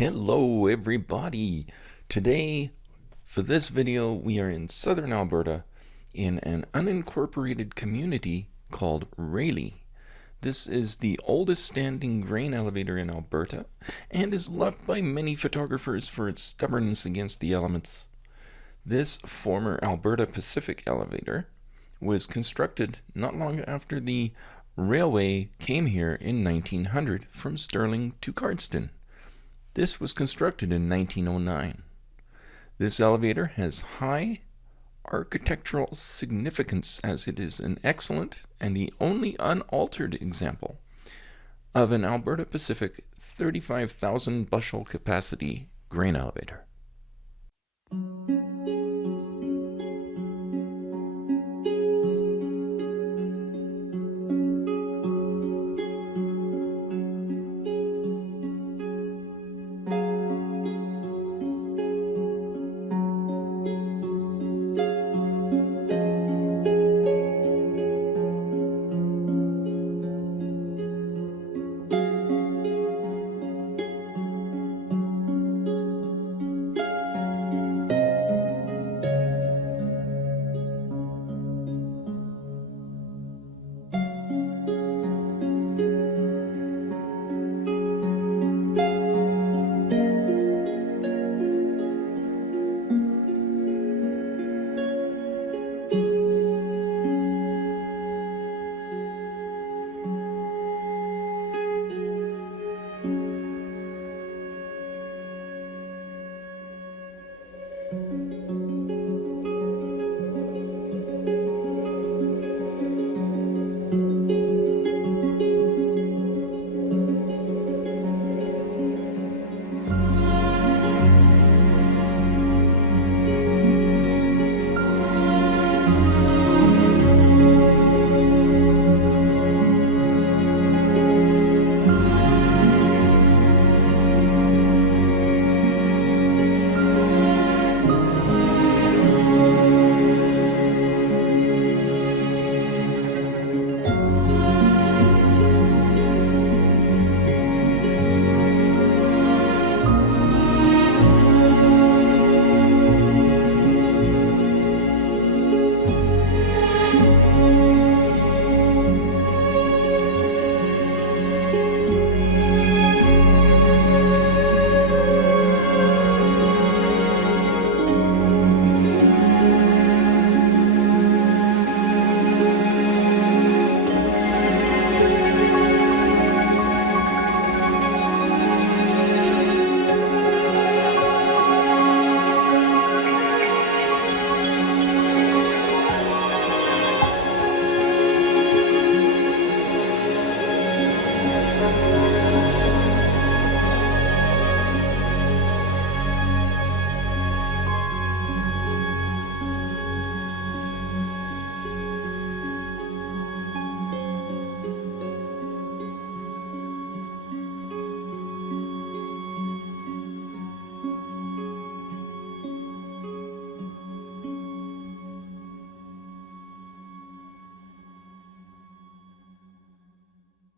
Hello everybody! Today, for this video, we are in southern Alberta in an unincorporated community called Raley. This is the oldest standing grain elevator in Alberta and is loved by many photographers for its stubbornness against the elements. This former Alberta Pacific elevator was constructed not long after the railway came here in 1900 from Stirling to Cardston. This was constructed in 1909. This elevator has high architectural significance as it is an excellent and the only unaltered example of an Alberta Pacific 35,000 bushel capacity grain elevator.